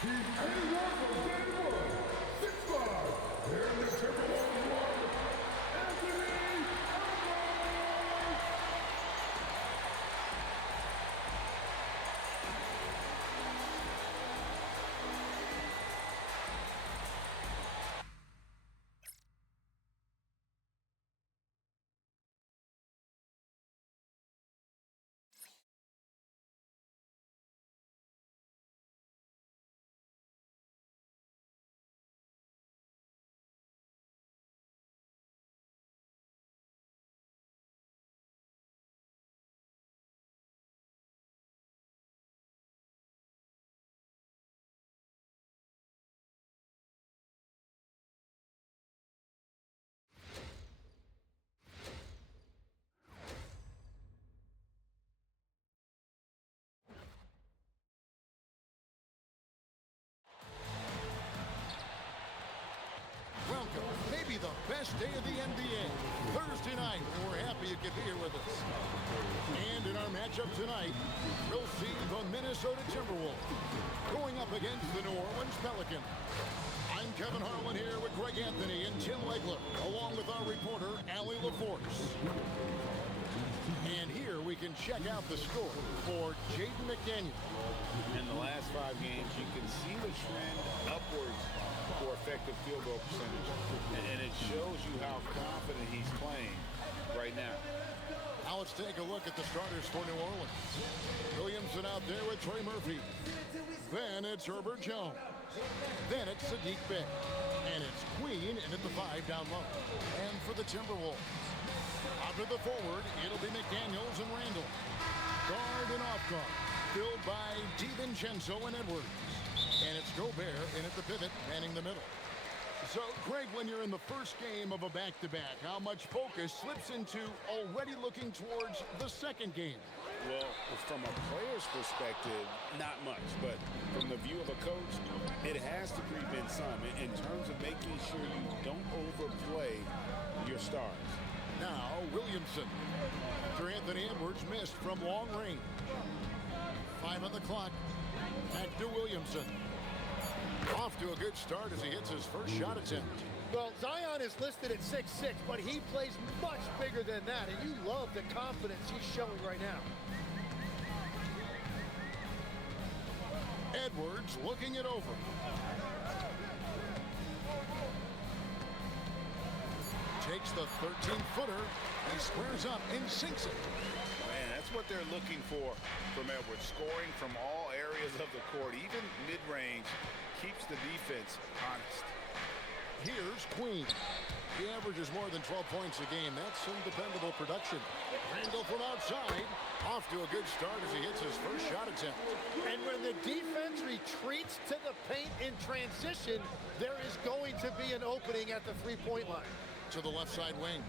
Team anyone from day one, 6'5", and the Timberwolves one, Anthony Edwards! Welcome, maybe the best day of the NBA, Thursday night, and we're happy you could be here with us. And in our matchup tonight, we'll see the Minnesota Timberwolves going up against the New Orleans Pelicans. I'm Kevin Harlan here with Greg Anthony and Tim Legler, along with our reporter, Allie LaForce. And here we can check out the score for Jaden McDaniel. In the last 5 games, you can see the trend upwards for effective field goal percentage. And it shows you how confident he's playing right now. Now let's take a look at the starters for New Orleans. Williamson out there with Trey Murphy. Then it's Herbert Jones. Then it's Sadiq Bey. And it's Queen in at the 5 down low. And for the Timberwolves, out to the forward, it'll be McDaniels and Randall. Guard and off guard, filled by DiVincenzo and Edwards. And it's Gobert in at the pivot, manning the middle. So, Greg, when you're in the first game of a back-to-back, how much focus slips into already looking towards the second game? Well, from a player's perspective, not much. But from the view of a coach, it has to creep in some in terms of making sure you don't overplay your stars. Now, Williamson. Karl-Anthony Edwards missed from long range. 5 on the clock. Back to Williamson. Off to a good start as he hits his first shot attempt. Well, Zion is listed at 6'6", but he plays much bigger than that, and you love the confidence he's showing right now. Edwards looking it over. Takes the 13-footer. He squares up and sinks it. Man, that's what they're looking for from Edwards. Scoring from all areas of the court, even mid-range, keeps the defense honest. Here's Queen. He averages more than 12 points a game. That's some dependable production. Randall from outside. Off to a good start as he hits his first shot attempt. And when the defense retreats to the paint in transition, there is going to be an opening at the three-point line. To the left side wing.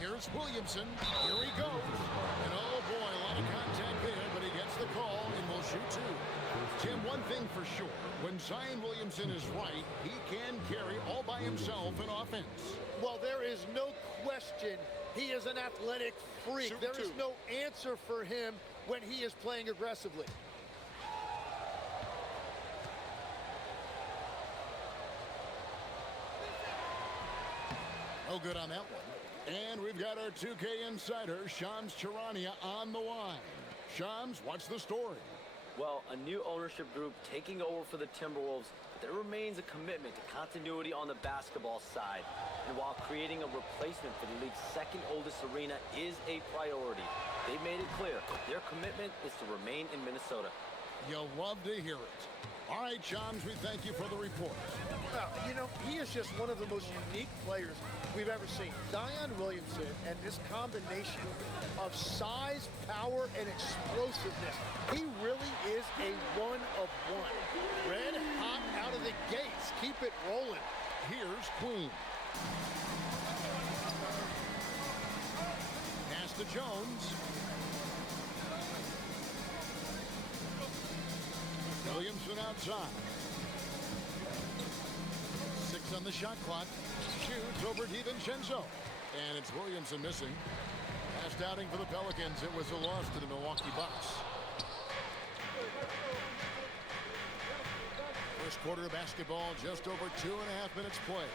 Here's Williamson. Here he goes. And oh boy, a lot of contact there, but he gets the call and will shoot 2. Tim, one thing for sure, when Zion Williamson is right, he can carry all by himself in offense. Well, there is no question he is an athletic freak. There is no answer for him when he is playing aggressively. No good on that one. And we've got our 2K insider, Shams Charania, on the line. Shams, what's the story? Well, a new ownership group taking over for the Timberwolves, but there remains a commitment to continuity on the basketball side. And while creating a replacement for the league's second oldest arena is a priority, they've made it clear their commitment is to remain in Minnesota. You'll love to hear it. All right, Shams, we thank you for the report. You know, he is just one of the most unique players we've ever seen. Zion Williamson and this combination of size, power, and explosiveness. He really is a one-of-one. Red hot out of the gates. Keep it rolling. Here's Queen. Pass to Jones. Williamson outside. 6 on the shot clock. Shoots over DiVincenzo. And it's Williamson missing. Last outing for the Pelicans. It was a loss to the Milwaukee Bucks. First quarter of basketball, just over 2.5 minutes play.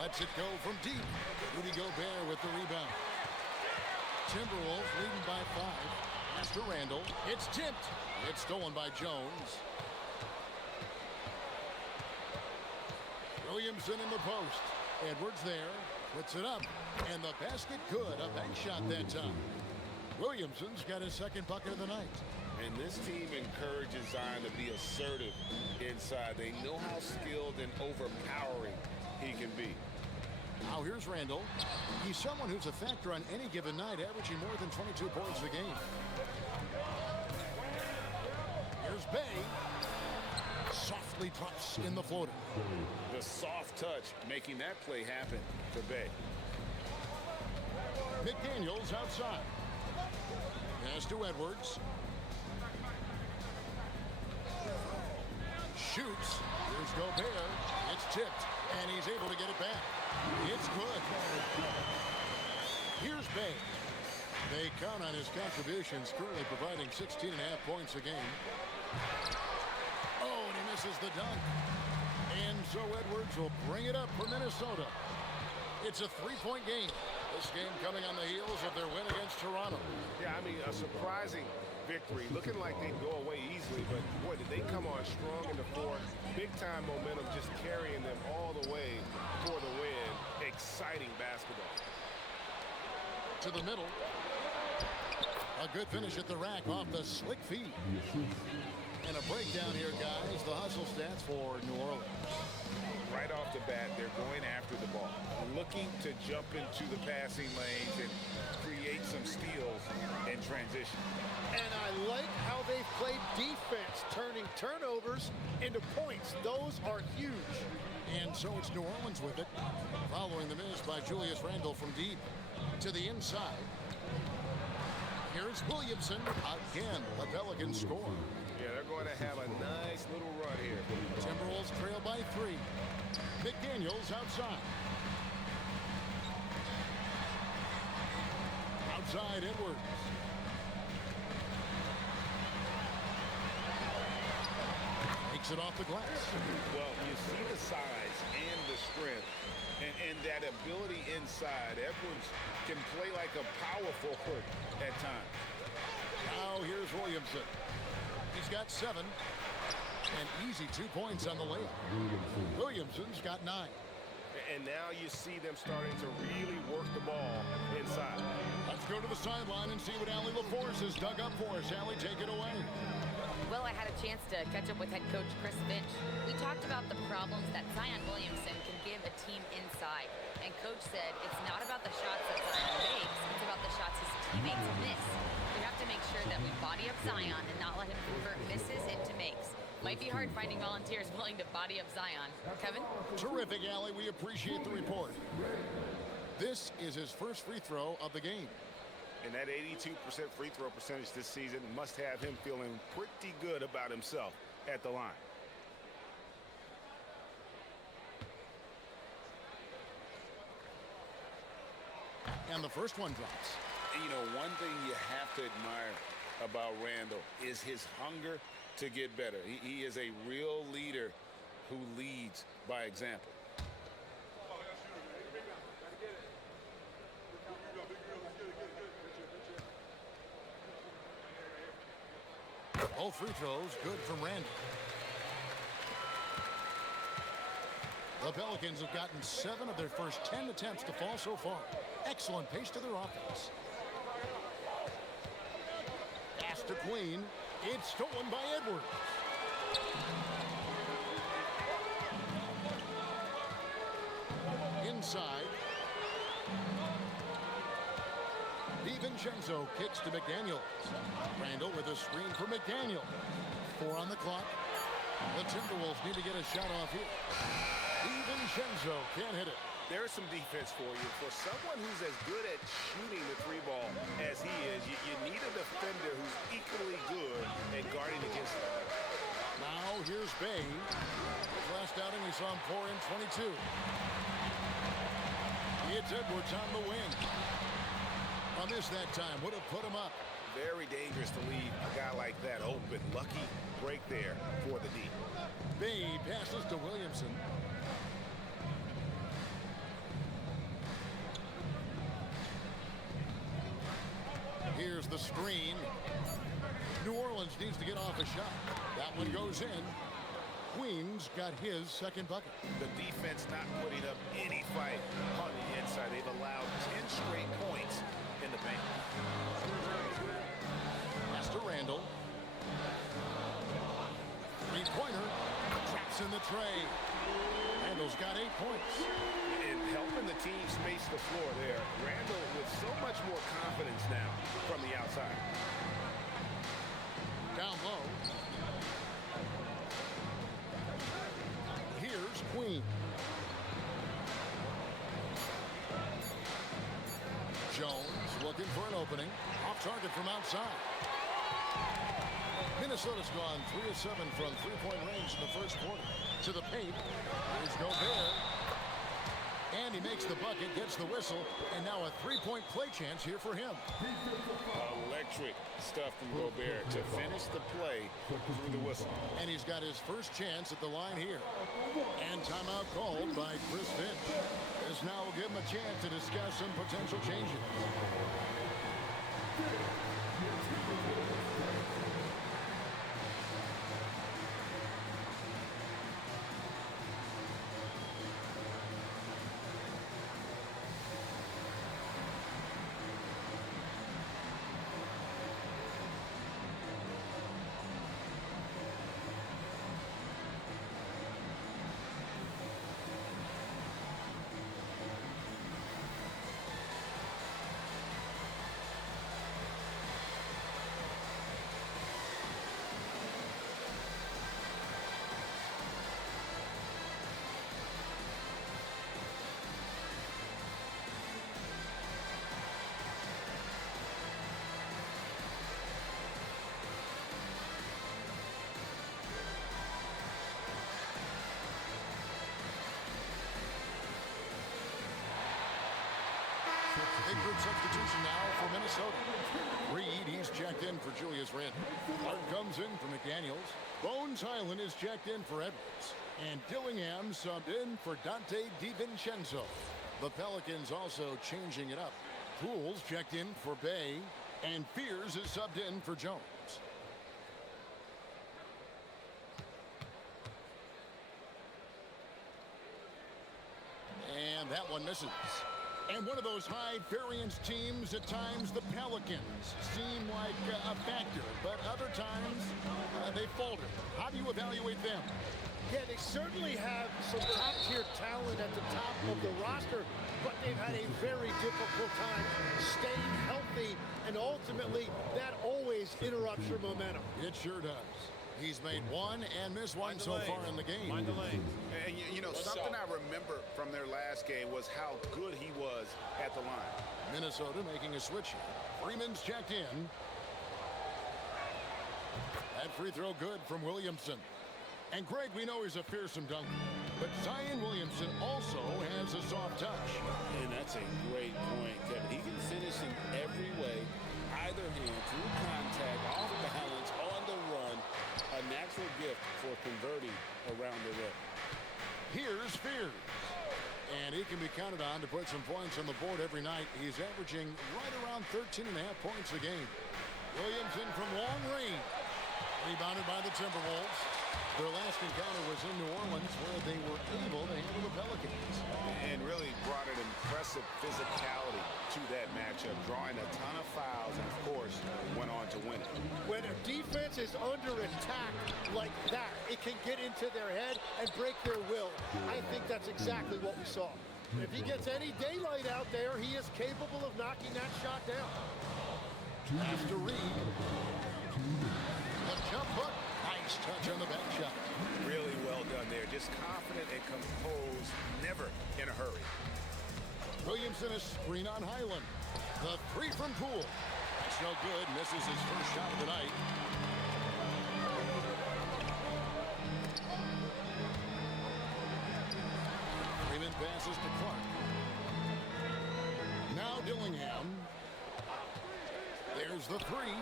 Lets it go from deep. Rudy Gobert with the rebound. Timberwolves leading by 5. Pass to Randall. It's tipped. It's stolen by Jones. Williamson in the post. Edwards there. Puts it up. And the basket good. A bank shot that time. Williamson's got his second bucket of the night. And this team encourages Zion to be assertive inside. They know how skilled and overpowering he can be. Now here's Randall. He's someone who's a factor on any given night, averaging more than 22 points a game. Here's Bay. Softly drops in the floater. The soft touch making that play happen for Bay. McDaniels outside. Pass to Edwards. Shoots. Here's Gobert. It's tipped, and he's able to get it back. It's good. Here's Bay. They count on his contributions, currently providing 16.5 points a game. Oh, and he misses the dunk. And so Edwards will bring it up for Minnesota. It's a 3-point game. This game coming on the heels of their win against Toronto. Yeah, I mean, a surprising victory. Looking like they'd go away easily, but boy, did they come on strong in the fourth. Big-time momentum just carrying them all the way for the win. Exciting basketball. To the middle. A good finish at the rack off the slick feed. And a breakdown here, guys. The hustle stats for New Orleans. Right off the bat, they're going after the ball, looking to jump into the passing lanes and create some steals in transition. And I like how they've played defense, turning turnovers into points. Those are huge. And so it's New Orleans with it, following the miss by Julius Randle from deep. To the inside. Here's Williamson. Again, the Pelicans score. Yeah, they're going to have a nice little run here. Timberwolves trail by 3. McDaniels outside. Outside Edwards. Takes it off the glass. Well, you see the size and the strength and that ability inside. Edwards can play like a power forward at times. Now here's Williamson. He's got 7. And easy 2 points on the layup. Williamson's got 9. And now you see them starting to really work the ball inside. Let's go to the sideline and see what Allie LaForce has dug up for us. Allie, take it away. Well, I had a chance to catch up with head coach Chris Finch. We talked about the problems that Zion Williamson can give a team inside. And coach said it's not about the shots that Zion makes, it's about the shots his teammates miss. We have to make sure that we body up Zion and not let him convert misses into makes. Might be hard finding volunteers willing to body up Zion. Kevin? Terrific, Allie. We appreciate the report. This is his first free throw of the game. And that 82% free throw percentage this season must have him feeling pretty good about himself at the line. And the first one drops. And, you know, one thing you have to admire about Randall is his hunger to get better. He is a real leader who leads by example. All free throws good from Randall. The Pelicans have gotten 7 of their first 10 attempts to fall so far. Excellent pace to their offense. Pass to Queen. It's stolen by Edwards. Inside. DiVincenzo kicks to McDaniels. Randall with a screen for McDaniels. 4 on the clock. The Timberwolves need to get a shot off here. DiVincenzo can't hit it. There's some defense for you. For someone who's as good at shooting the 3-ball as he is, you need a defender who's equally good at guarding against him. Now here's Bay. His last outing, we saw him pour in 22. It's Edwards on the wing. On this that time would have put him up. Very dangerous to leave a guy like that open. Lucky break there for the D. Bay passes to Williamson. Here's the screen. New Orleans needs to get off a shot. That one goes in. Queens got his second bucket. The defense not putting up any fight on the inside. They've allowed 10 straight points in the paint. Pass to Randall. Three-pointer. Traps in the tray. Randall's got 8 points. And helping the team space the floor there. Randall with so much more confidence now from the outside. Down low. Here's Queen. Jones looking for an opening. Off target from outside. Minnesota's gone 3 of 7 from three-point range in the first quarter. To the paint. Here's Gobert. And he makes the bucket, gets the whistle, and now a three-point play chance here for him. Electric stuff from Gobert to finish the play through the whistle. And he's got his first chance at the line here. And timeout called by Chris Finch. This now will give him a chance to discuss some potential changes. Big group substitution now for Minnesota. Reed, he's checked in for Julius Randle. Clark comes in for McDaniels. Bones Highland is checked in for Edwards. And Dillingham subbed in for Dante DiVincenzo. The Pelicans also changing it up. Pools checked in for Bay. And Fears is subbed in for Jones. And that one misses. And one of those high variance teams, at times the Pelicans seem like a factor, but other times they falter. How do you evaluate them? Yeah, they certainly have some top-tier talent at the top of the roster, but they've had a very difficult time staying healthy, and ultimately that always interrupts your momentum. It sure does. He's made one and missed one so far in the game. And you know, something I remember from their last game was how good he was at the line. Minnesota making a switch here. Freeman's checked in. That free throw good from Williamson. And Greg, we know he's a fearsome dunker, but Zion Williamson also has a soft touch. And that's a great point, Kevin. He can finish in every way, either hand, through contact, off balance, on the run. A natural gift for converting around the rim. Here's Fears. And he can be counted on to put some points on the board every night. He's averaging right around 13.5 points a game. Williamson from long range. Rebounded by the Timberwolves. Their last encounter was in New Orleans, where they were able to handle the Pelicans. And really brought an impressive physicality to that matchup, drawing a ton of fouls, and of course, went on to win it. When a defense is under attack like that, it can get into their head and break their will. I think that's exactly what we saw. If he gets any daylight out there, he is capable of knocking that shot down. Pass to Reed. A jump hook. Nice touch on the back shot. Really well done there. Just confident and composed, never in a hurry. Williamson a screen on Highland. The three from Poole. That's no good. Misses his first shot of the night. Freeman passes to Clark. Now Dillingham. There's the three.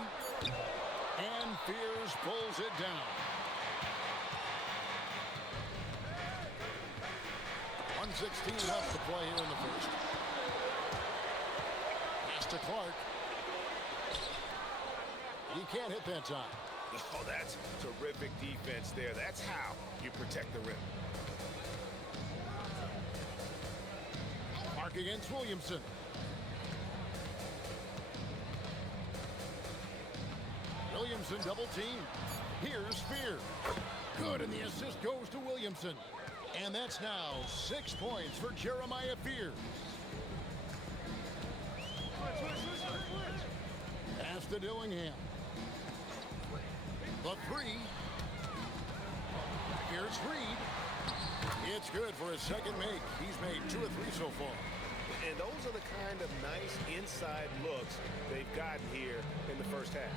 And Fears pulls it down. 1:16 left to play here in the first. Pass to Clark. He can't hit that time. Oh, that's terrific defense there. That's how you protect the rim. Clark against Williamson. Williamson double team. Here's Spear. Good, and the assist goes to Williamson. And that's now 6 points for Jeremiah Fears. Pass to Dillingham. The three. Here's Reed. It's good for his second make. He's made 2 of 3 so far. And those are the kind of nice inside looks they've gotten here in the first half.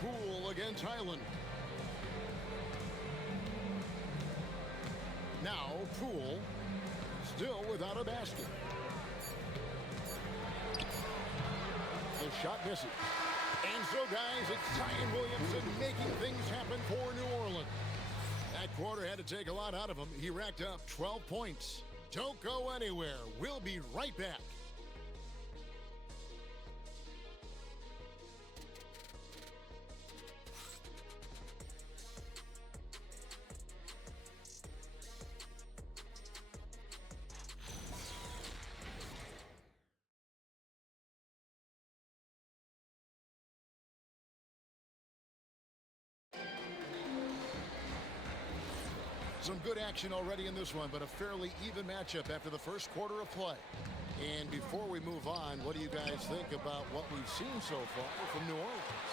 Poole against Highland. Now Poole still without a basket. The shot misses. And so, guys, it's Zion Williamson making things happen for New Orleans. That quarter had to take a lot out of him. He racked up 12 points. Don't go anywhere. We'll be right back. Some good action already in this one, but a fairly even matchup after the first quarter of play. And before we move on, what do you guys think about what we've seen so far from New Orleans?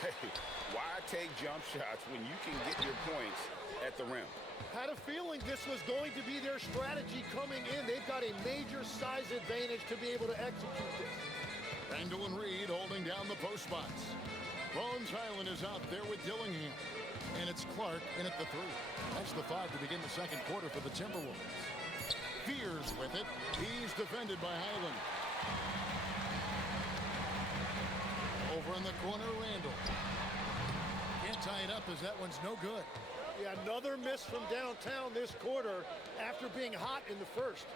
Hey, why take jump shots when you can get your points at the rim? Had a feeling this was going to be their strategy coming in. They've got a major size advantage to be able to execute this. Randall and Reed holding down the post spots. Bones Highland is out there with Dillingham. And it's Clark in at the three. That's the 5 to begin the second quarter for the Timberwolves. Fears with it. He's defended by Highland. Over in the corner, Randall. Can't tie it up as that one's no good. Yeah, another miss from downtown this quarter after being hot in the first.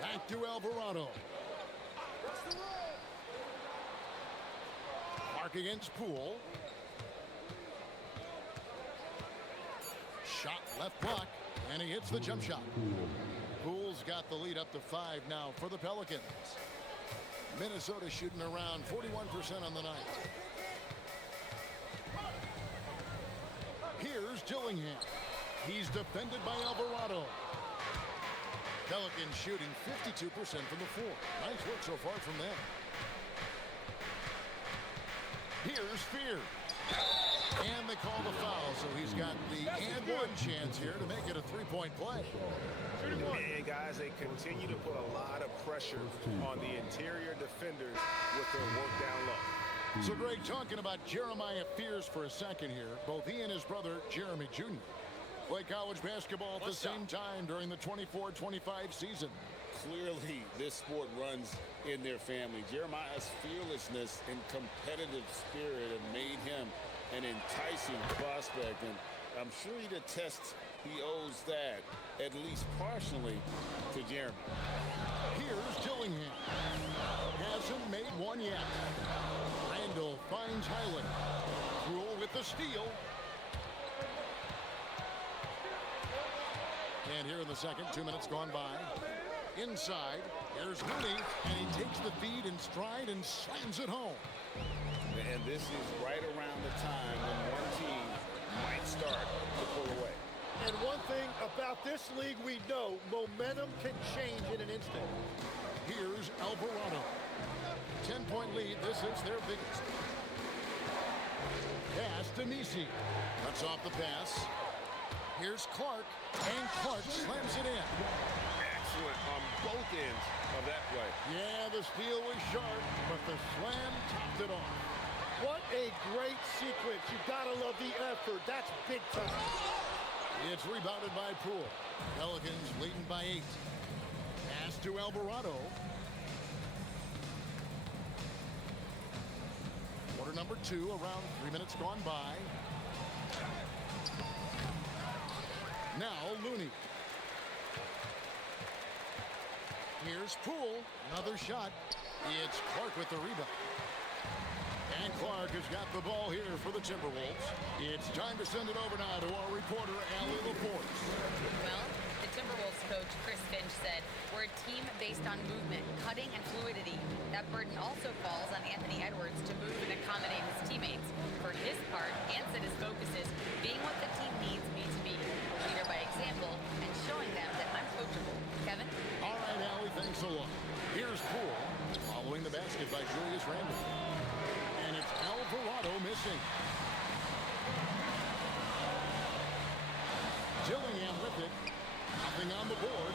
Back to Alvarado. Clark against Poole. Shot left block, and he hits the jump shot. Poole's got the lead up to 5 now for the Pelicans. Minnesota shooting around 41% on the night. Here's Dillingham. He's defended by Alvarado. Pelicans shooting 52% from the floor. Nice work so far from them. Here's Fear. And they call the foul, so he's got the and one chance here to make it a three-point play. And guys, they continue to put a lot of pressure on the interior defenders with their work down low. So, Greg, talking about Jeremiah Fears for a second here, both he and his brother, Jeremy Jr., play college basketball at the same time during the 24-25 season. Clearly, this sport runs in their family. Jeremiah's fearlessness and competitive spirit have made him an enticing prospect, and I'm sure he'd attest he owes that, at least partially, to Jeremy. Here's Dillingham. Hasn't made one yet. Randall finds Highland. Rule with the steal. And here in the second, 2 minutes gone by. Inside, here's Rudy, and he takes the feed in stride and slams it home. And this is right around the time when one team might start to pull away. And one thing about this league we know, momentum can change in an instant. Here's Alvarado. 10-point lead. This is their biggest. Pass to Nisi. Cuts off the pass. Here's Clark, and Clark slams it in. Excellent on both ends of that play. Yeah, the steal was sharp, but the slam topped it off. What a great sequence. You gotta love the effort. That's big time. It's rebounded by Poole. Pelicans leading by 8. Pass to Alvarado. number 2, around 3 minutes gone by. Now Looney. Here's Poole. Another shot. It's Clark with the rebound. And Clark has got the ball here for the Timberwolves. It's time to send it over now to our reporter, Allie LaForce. Well, the Timberwolves coach, Chris Finch, said, "We're a team based on movement, cutting, and fluidity. That burden also falls on Anthony Edwards to move and accommodate his teammates. For his part, Ant said his focus is being what the team needs me to be, leader by example, and showing them that I'm coachable." Kevin? All right, Allie, thanks a lot. Here's Poole, following the basket by Julius Randle. And it's Alvarado missing. Dillingham with it. Nothing on the board.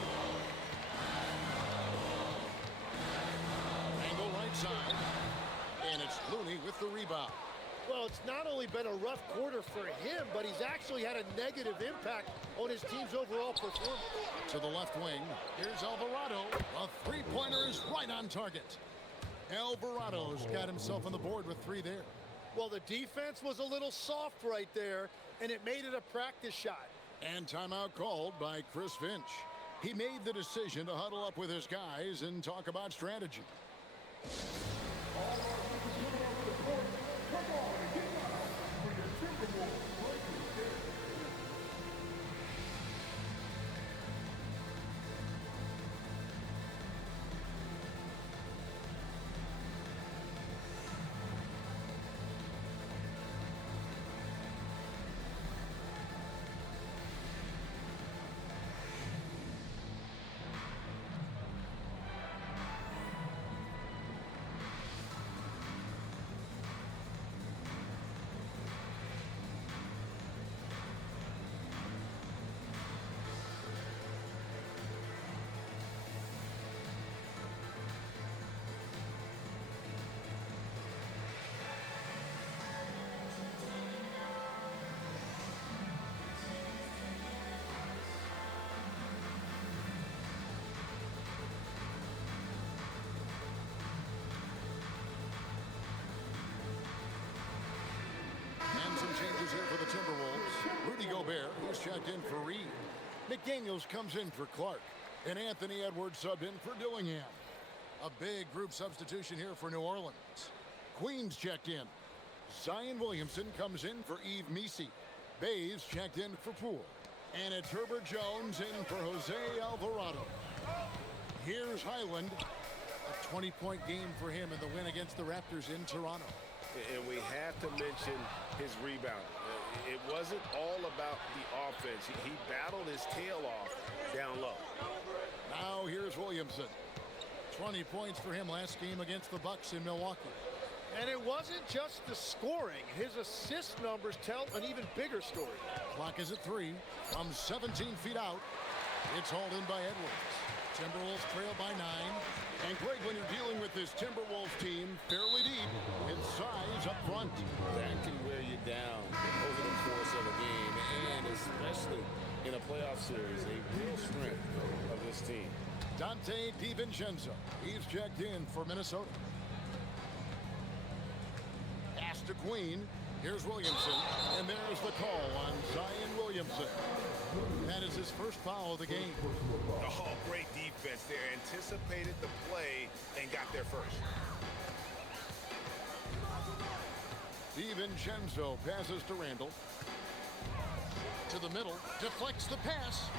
Angle right side. And it's Looney with the rebound. Well, it's not only been a rough quarter for him, but he's actually had a negative impact on his team's overall performance. To the left wing, here's Alvarado. A three-pointer is right on target. Alvarado's got himself on the board with 3 there. Well, the defense was a little soft right there, and it made it a practice shot. And timeout called by Chris Finch. He made the decision to huddle up with his guys and talk about strategy. Some changes here for the Timberwolves. Rudy Gobert, who's checked in for Reed. McDaniels comes in for Clark. And Anthony Edwards subbed in for Dillingham. A big group substitution here for New Orleans. Queens checked in. Zion Williamson comes in for Yves Missi. Bays checked in for Poole. And it's Herbert Jones in for Jose Alvarado. Here's Highland. A 20-point game for him in the win against the Raptors in Toronto. And we have to mention his rebound. It wasn't all about the offense. He battled his tail off down low. Now here's Williamson. 20 points for him last game against the Bucks in Milwaukee. And it wasn't just the scoring. His assist numbers tell an even bigger story. Clock is at 3 from 17 feet out. It's hauled in by Edwards. Timberwolves trail by 9. And Greg, when you're dealing with this Timberwolves team fairly deep, it's size up front. That can wear you down over the course of a game, and especially in a playoff series, a real strength of this team. Dante DiVincenzo. He's checked in for Minnesota. Pass to Queen. Here's Williamson. And there's the call on Zion Williamson. That is his first foul of the game. Oh, great defense there. Anticipated the play and got there first. DiVincenzo passes to Randle. To the middle. Deflects the pass.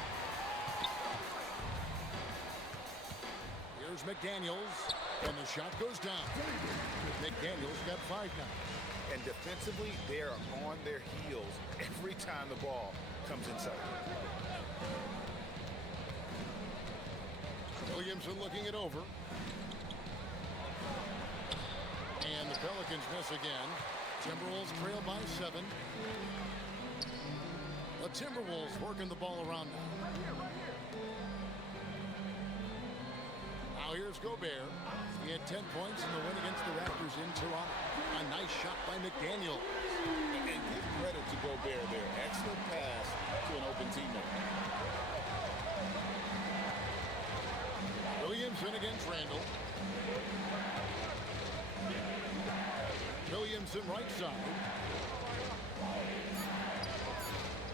Here's McDaniels. And the shot goes down. McDaniels got 5 now. And defensively, they are on their heels every time the ball comes inside. Williamson looking it over. And the Pelicans miss again. Timberwolves trail by 7. The Timberwolves working the ball around now. Now here's Gobert. He had 10 points in the win against the Raptors in Toronto. A nice shot by McDaniel. And give credit to Gobert there. Excellent pass to an open teammate. Williamson against Randle. Williamson Williamson right side.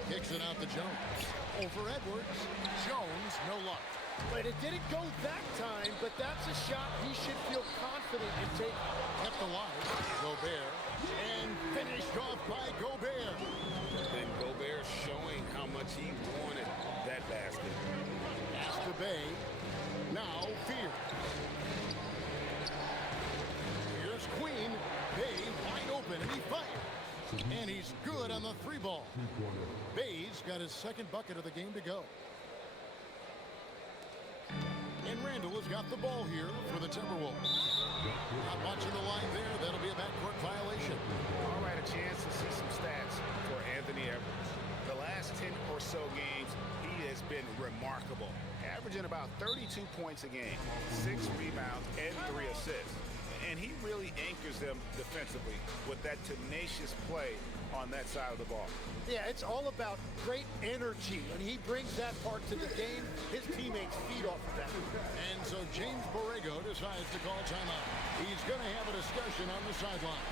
Kicks it out to Jones. Over Edwards. Jones, no luck. But it didn't go that time, but that's a shot he should feel confident in taking. Kept alive. Gobert. And finished off by Gobert. And Gobert showing how much he wanted that basket. Pass to Bay. Now Fear. Here's Queen. Bay wide open, and he fires. And he's good on the three ball. Bay's got his second bucket of the game to go. And Randall has got the ball here for the Timberwolves. Not watching the line there. That'll be a backcourt violation. All right, a chance to see some stats for Anthony Edwards. The last 10 or so games, he has been remarkable, averaging about 32 points a game, 6 rebounds, and 3 assists. And he really anchors them defensively with that tenacious play on that side of the ball. Yeah, it's all about great energy. When he brings that part to the game, his teammates feed off of that. And so James Borrego decides to call timeout. He's going to have a discussion on the sideline.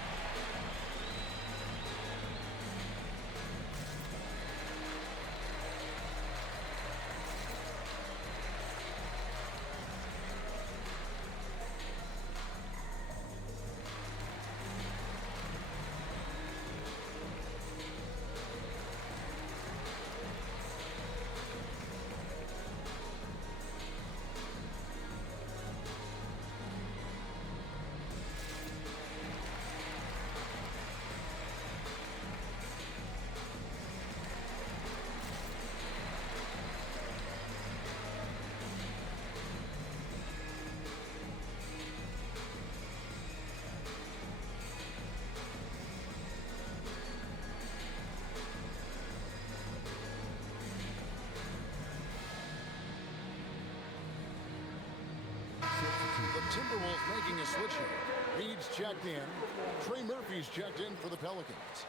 The Timberwolves making a switch here. Reed's checked in. Trey Murphy's checked in for the Pelicans.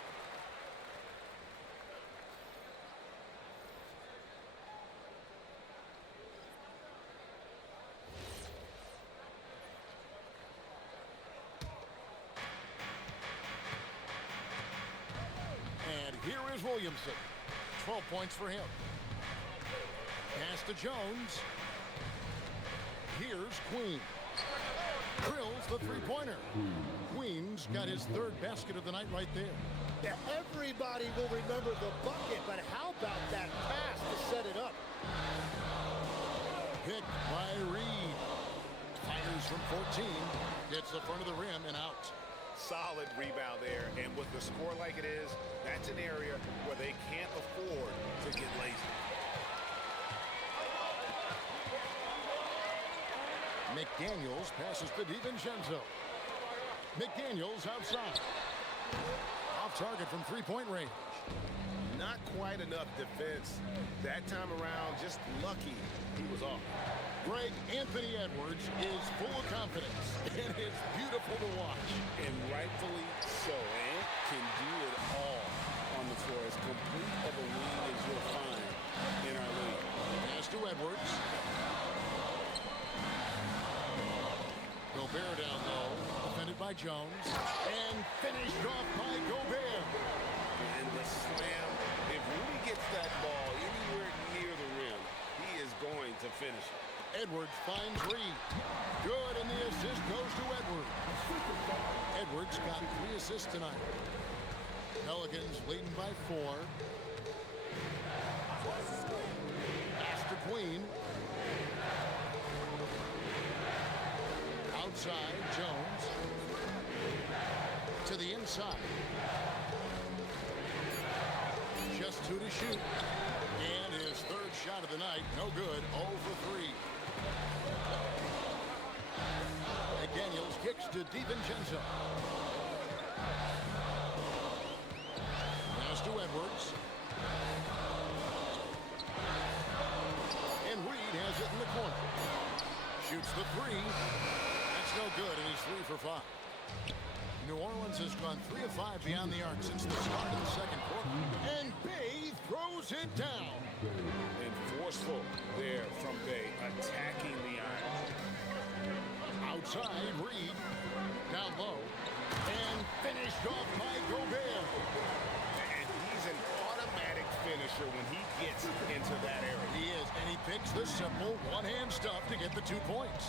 And here is Williamson. 12 points for him. Pass to Jones. Here's Queen. Drills the three-pointer. Queen's got his third basket of the night right there. Yeah, everybody will remember the bucket, but how about that pass to set it up? Picked by Reed. Fires from 14. Gets the front of the rim and out. Solid rebound there, and with the score like it is, that's an area where they can't afford to get lazy. McDaniels passes to DiVincenzo. McDaniels outside. Off target from three-point range. Not quite enough defense that time around. Just lucky he was off. Anthony Edwards is full of confidence, and it's beautiful to watch. And rightfully so. Ant can do it all on the floor. As complete of a wing as you'll find in our league. Pass to Edwards. Gobert down low, defended by Jones, and finished off by Gobert. And the slam, if Rudy gets that ball anywhere near the rim, he is going to finish it. Edwards finds Reed. Good, and the assist goes to Edwards. Edwards got 3 assists tonight. Pelicans leading by 4. Pass to Queen. Outside, Jones. To the inside. Just 2 to shoot. And his third shot of the night, no good, 0 for 3. McDaniels kicks to DiVincenzo. Pass to Edwards. And Reed has it in the corner. Shoots the 3. That's no good, and he's 3 for 5. New Orleans has gone 3 of 5 beyond the arc since the start of the second quarter. And Bay throws it down. And forceful there from Bay, attacking the iron. Outside, Reed. Down low. And finished Faced off by Gobert. And he's an automatic finisher when he gets into that area. He is, and he picks the simple one-hand stuff to get the 2 points.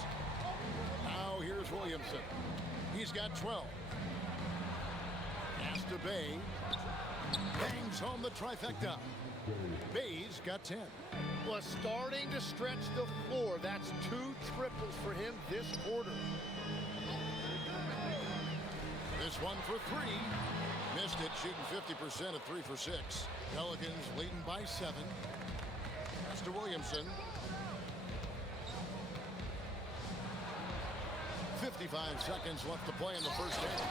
Now here's Williamson. He's got 12. Pass to Bay. Bangs home the trifecta. Bay's got 10. Well, starting to stretch the floor. That's 2 triples for him this quarter. This one for 3. Missed it, shooting 50% at 3 for 6. Pelicans leading by 7. Pass to Williamson. 55 seconds left to play in the first half.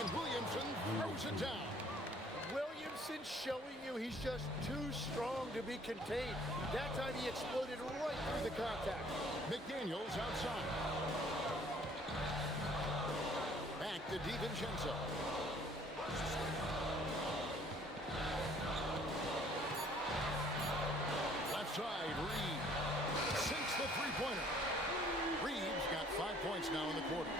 And Williamson throws it down. Williamson showing you he's just too strong to be contained. That time he exploded right through the contact. McDaniels outside. Back to DiVincenzo. Left side, Reed sinks the three-pointer. Reed's got 5 points now in the quarter.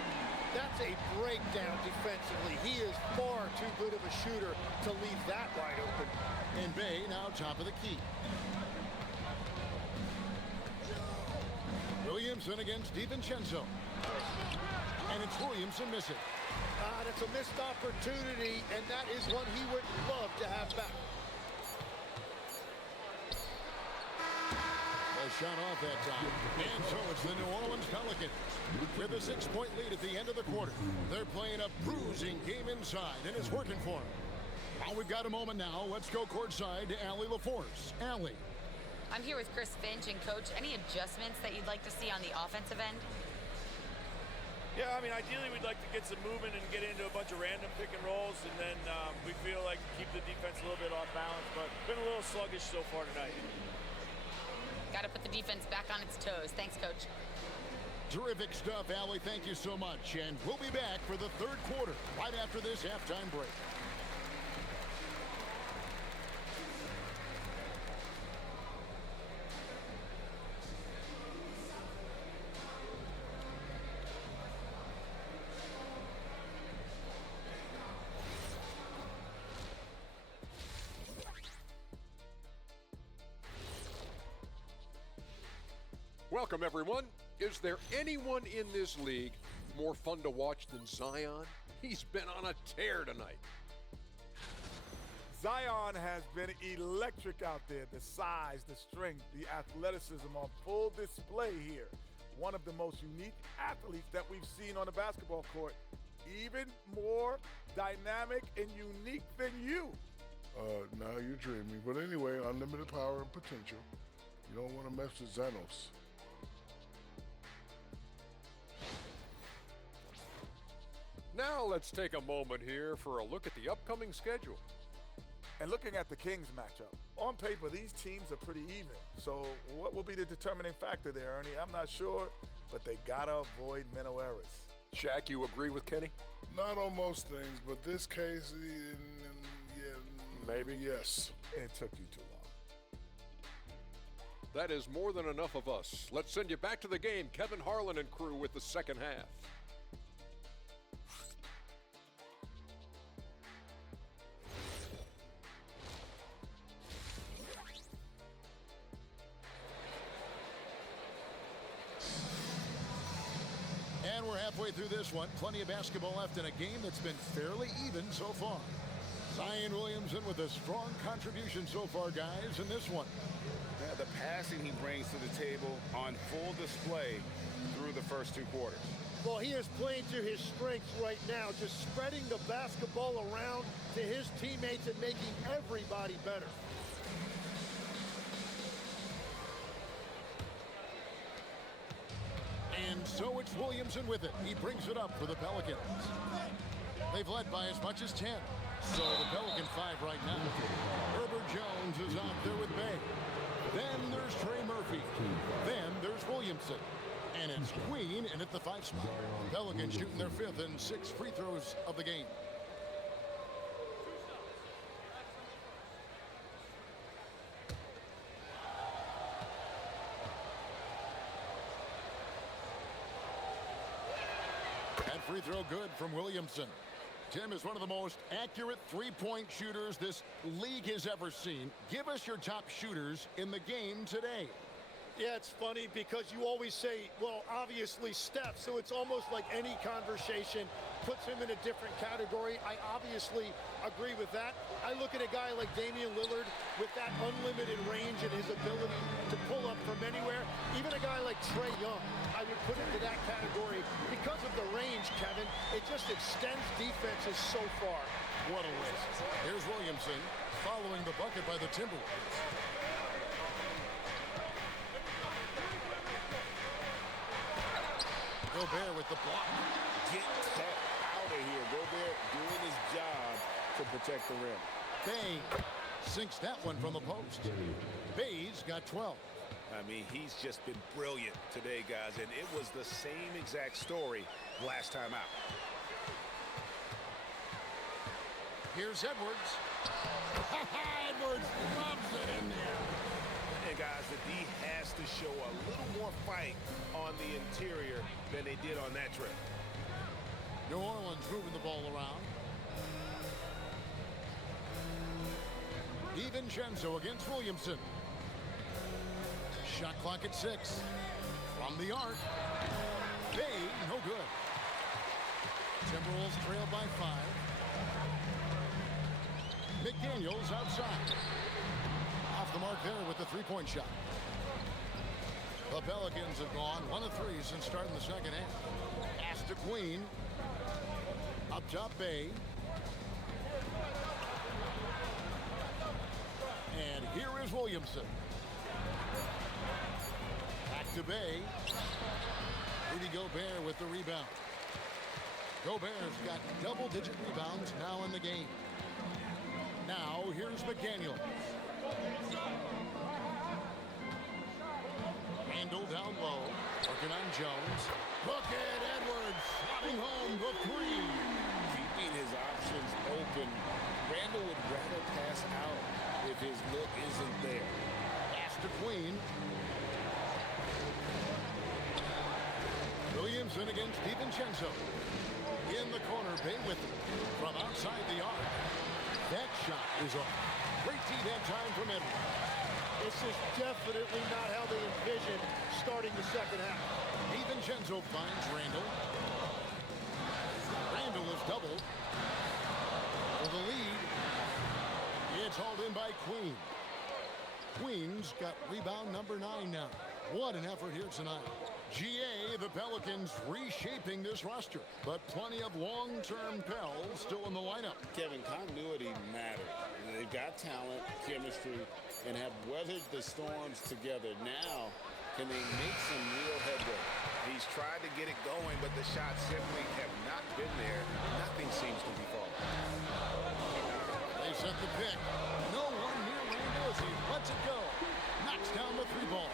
That's a breakdown defensively. He is far too good of a shooter to leave that wide open. And Bay now top of the key. Williamson against DiVincenzo. And it's Williamson missing. That's a missed opportunity, and that is one he would love to have back. Shot off that time. And so it's the New Orleans Pelicans with a 6-point lead at the end of the quarter. They're playing a bruising game inside, and it's working for them. Well, we've got a moment now. Let's go courtside to Allie LaForce. Allie. I'm here with Chris Finch, and Coach, any adjustments that you'd like to see on the offensive end? Yeah, I mean, ideally we'd like to get some movement and get into a bunch of random pick and rolls, and then we feel like keep the defense a little bit off balance, but been a little sluggish so far tonight. Got to put the defense back on its toes. Thanks, Coach. Terrific stuff, Allie. Thank you so much. And we'll be back for the third quarter right after this halftime break. Welcome, everyone. Is there anyone in this league more fun to watch than Zion? He's been on a tear tonight. Zion has been electric out there. The size, the strength, the athleticism on full display here. One of the most unique athletes that we've seen on the basketball court. Even more dynamic and unique than you. Now you're dreaming. But anyway, unlimited power and potential. You don't want to mess with Xanos. Now let's take a moment here for a look at the upcoming schedule. And looking at the Kings matchup, on paper, these teams are pretty even. So what will be the determining factor there, Ernie? I'm not sure, but they gotta avoid mental errors. Shaq, you agree with Kenny? Not on most things, but this case, yeah, Maybe. yes. It took you too long. That is more than enough of us. Let's send you back to the game. Kevin Harlan and crew with the second half. And we're halfway through this one. Plenty of basketball left in a game that's been fairly even so far. Zion Williamson with a strong contribution so far, guys, in this one. Yeah, the passing he brings to the table on full display through the first 2 quarters. Well, he is playing to his strengths right now, just spreading the basketball around to his teammates and making everybody better. And so it's Williamson with it. He brings it up for the Pelicans. They've led by as much as 10. So the Pelican 5 right now. Herbert Jones is out there with Bay. Then there's Trey Murphy. Then there's Williamson. And it's Queen in at the 5 spot. Pelicans shooting their 5th and 6th free throws of the game. That free throw good from Williamson. Tim is one of the most accurate three-point shooters this league has ever seen. Give us your top shooters in the game today. Yeah, it's funny because you always say, well, obviously Steph, so it's almost like any conversation puts him in a different category. I obviously agree with that. I look at a guy like Damian Lillard with that unlimited range and his ability to pull up from anywhere. Even a guy like Trae Young, I would put into that category because of the range, Kevin. It just extends defenses so far. What a list. Here's Williamson following the bucket by the Timberwolves. Gobert with the block. Get that out of here. Gobert doing his job to protect the rim. Bay sinks that one from the post. Bay's got 12. I mean, he's just been brilliant today, guys, and it was the same exact story last time out. Here's Edwards. Edwards loves it in there. And guys, the D has to show a little more fight on the interior than they did on that trip. New Orleans moving the ball around. DiVincenzo against Williamson. Shot clock at 6. From the arc. Bay, no good. Timberwolves trail by 5. McDaniels outside. Off the mark there with the three-point shot. The Pelicans have gone 1 of 3 since starting the second half. Pass to Queen. Up top, Bay. And here is Williamson. Back to Bay. Rudy Gobert with the rebound. Gobert's got double-digit rebounds now in the game. Now, here's McDaniels. Randall down low. Working on Jones. Look at Edwards. Slotting home the 3. Keeping his options open. Randall would rather pass out if his look isn't there. Pass to Queen. Williamson against DiVincenzo. In the corner, Bay with it. From outside the arc. That shot is off. Great team that time from Edwards. This is definitely not how they envisioned starting the second half. DiVincenzo finds Randall. Randall is doubled. For the lead. It's hauled in by Queen. Queen's got rebound number 9 now. What an effort here tonight. GA, the Pelicans reshaping this roster, but plenty of long-term Pels still in the lineup. Kevin, continuity matters. They've got talent, chemistry, and have weathered the storms together. Now, can they make some real headway? He's tried to get it going, but the shots simply have not been there. Nothing seems to be falling. They set the pick. No one near Randall as he lets it go. Knocks down the 3-ball.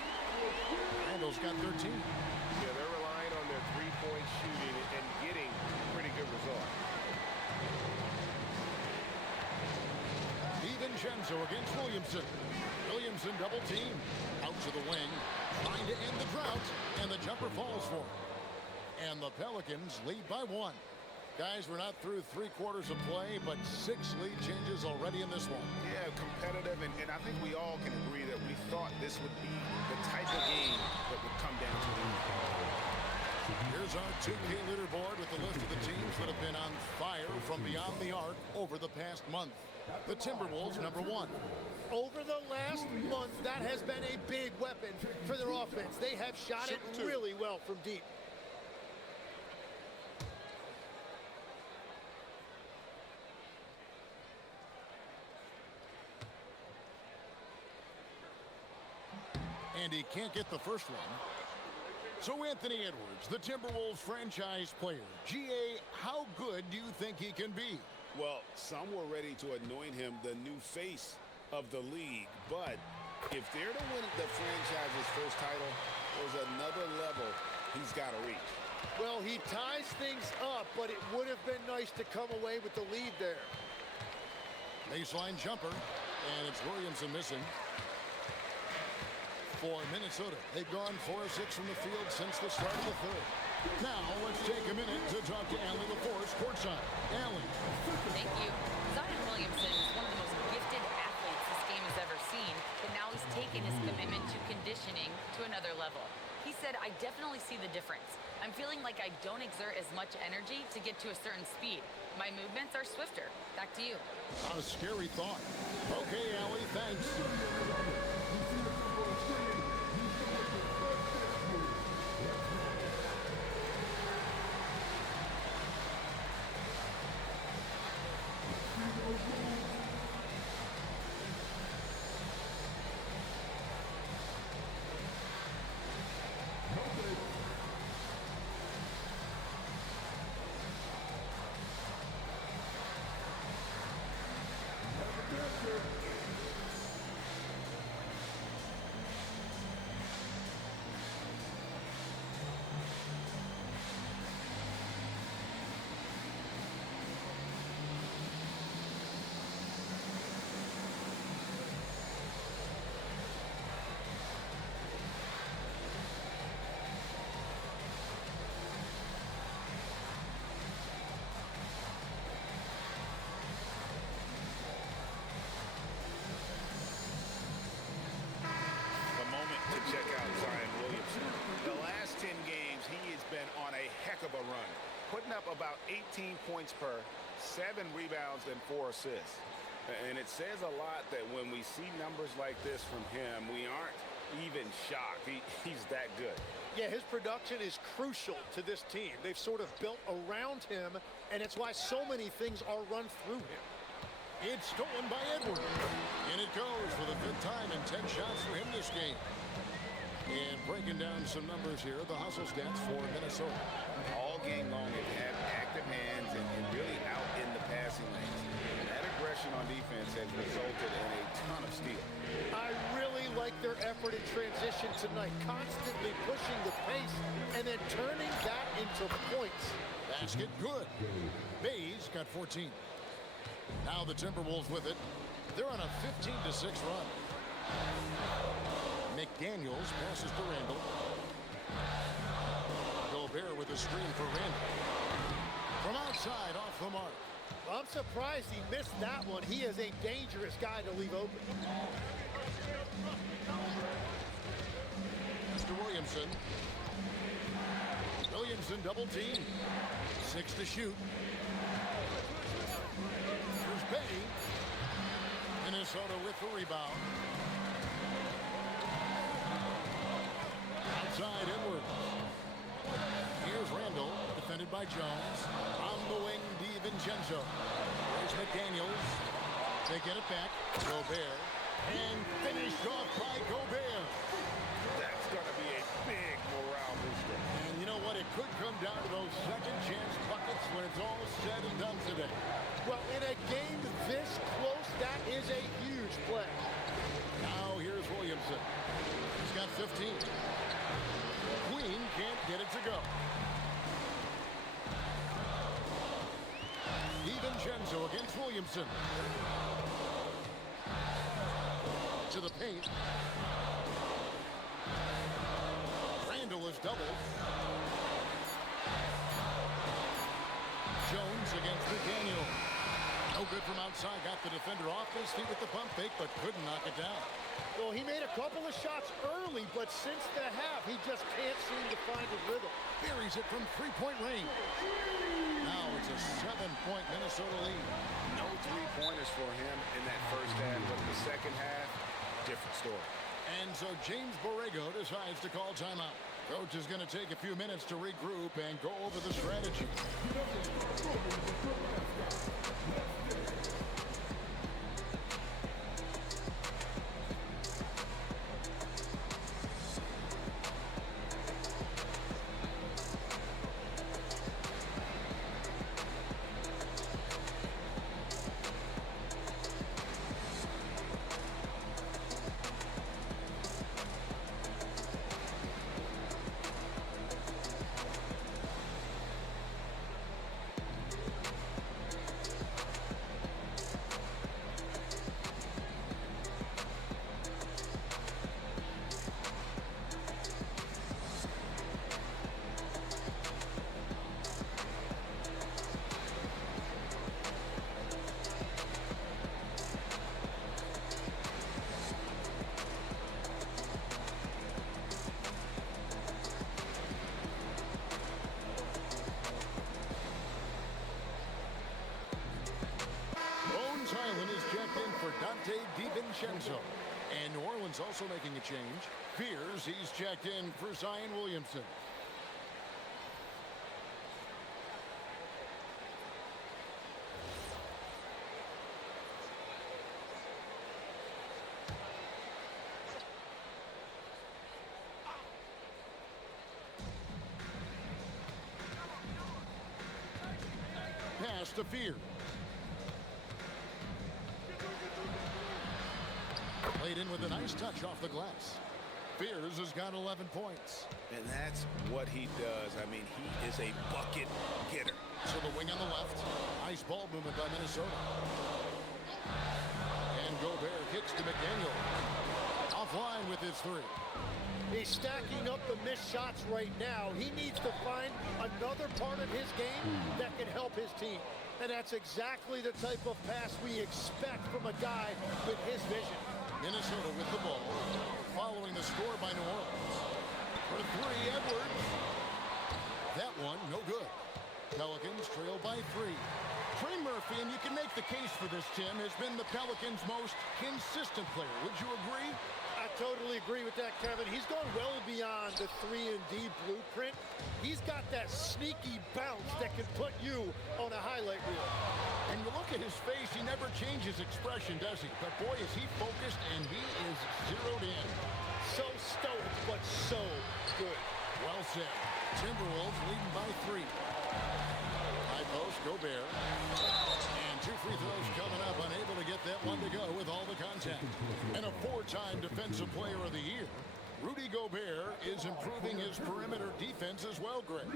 Randall's got 13. Yeah, they're relying on their three-point shooting and getting pretty good results. DiVincenzo against Williamson. Williamson double team. Out to the wing. Trying to end the drought. And the jumper falls for him. And the Pelicans lead by 1. Guys, we're not through 3 quarters of play, but 6 lead changes already in this one. Yeah, competitive, and I think we all can agree that we thought this would be the type of game that would come down to it. Here's our 2K leaderboard with the list of the teams that have been on fire from beyond the arc over the past month. The Timberwolves, number 1. Over the last month, that has been a big weapon for their offense. They have shot it really well from deep. And he can't get the first one. So Anthony Edwards, the Timberwolves franchise player. GA, how good do you think he can be? Well, some were ready to anoint him the new face of the league. But if they're to win the franchise's first title, there's another level he's got to reach. Well, he ties things up, but it would have been nice to come away with the lead there. Baseline jumper, and it's Williamson missing. For Minnesota, they've gone 4 of 6 from the field since the start of the third. Now, let's take a minute to talk to Allie LaForce courtside. Allie, said, I definitely see the difference. I'm feeling like I don't exert as much energy to get to a certain speed. My movements are swifter. Back to you. A scary thought. Okay, Allie, thanks. Check out Zion Williamson. The last 10 games, he has been on a heck of a run, putting up about 18 points per, 7 rebounds, and 4 assists. And it says a lot that when we see numbers like this from him, we aren't even shocked. He's that good. Yeah, his production is crucial to this team. They've sort of built around him, and it's why so many things are run through him. It's stolen by Edwards. And it goes for the 5th time and 10 shots for him this game. And breaking down some numbers here, the hustle stats for Minnesota. All game long, they've had active hands and really out in the passing lanes. And that aggression on defense has resulted in a ton of steals. I really like their effort in transition tonight, constantly pushing the pace and then turning that into points. Basket good. Bays got 14. Now the Timberwolves with it. They're on a 15-6 run. McDaniels passes to Randall. Gobert with a screen for Randall. From outside, off the mark. I'm surprised he missed that one. He is a dangerous guy to leave open. Mr. Williamson. Williamson double team. 6 to shoot. Here's Bay. Minnesota with the rebound. Outside Edwards. Here's Randall, defended by Jones. On the wing, DiVincenzo. There's McDaniels. They get it back. Gobert. And finished off by Gobert. That's going to be a big morale booster. And you know what? It could come down to those second chance buckets when it's all said and done today. Well, in a game this close, that is a huge play. Now here's Williamson. He's got 15. Queen can't get it to go. DiVincenzo against Williamson. To the paint. Randall is doubled. Jones against McDaniel. No good from outside. Got the defender off his feet with the pump fake, but couldn't knock it down. Well, he made a couple of shots early, but since the half, he just can't seem to find his rhythm. Buries it from three-point range. Now it's a 7-point Minnesota lead. No three-pointers for him in that first half, but the second half, different story. And so James Borrego decides to call timeout. Coach is going to take a few minutes to regroup and go over the strategy. DiVincenzo. And New Orleans also making a change. Fears he's checked in for Zion Williamson. Pass to Fear. Played in with a nice touch off the glass. Fears has got 11 points. And that's what he does. I mean, he is a bucket getter. To the wing on the left. Nice ball movement by Minnesota. And Gobert kicks to McDaniel. Offline with his three. He's stacking up the missed shots right now. He needs to find another part of his game that can help his team. And that's exactly the type of pass we expect from a guy with his vision. Minnesota with the ball. Following the score by New Orleans. For three, Edwards. That one, no good. Pelicans trail by 3. Trey Murphy, and you can make the case for this, Tim, has been the Pelicans' most consistent player. Would you agree? I totally agree with that, Kevin. He's gone well beyond the 3-and-D blueprint. He's got that sneaky bounce that can put you on a highlight reel. And you look at his face, he never changes expression, does he? But boy, is he focused, and he is zeroed in. So stoic, but so good. Well said. Timberwolves leading by 3. High post, Gobert. And 2 free throws coming up, unable to get that one to go with all the contact. And a 4-time Defensive Player of the Year. Rudy Gobert is improving his perimeter defense as well, Greg.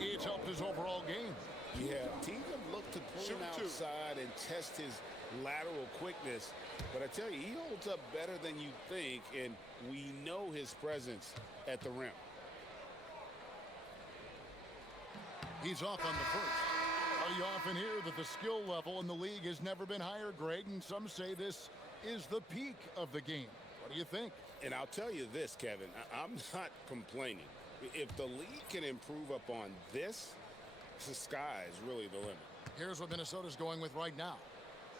It's helped his overall game. Yeah, teams have looked to pull him outside and test his lateral quickness. But I tell you, he holds up better than you think, and we know his presence at the rim. He's off on the first. You often hear that the skill level in the league has never been higher, Greg, and some say this is the peak of the game. What do you think? And I'll tell you this, Kevin, I'm not complaining. If the league can improve upon this, the sky is really the limit. Here's what Minnesota's going with right now.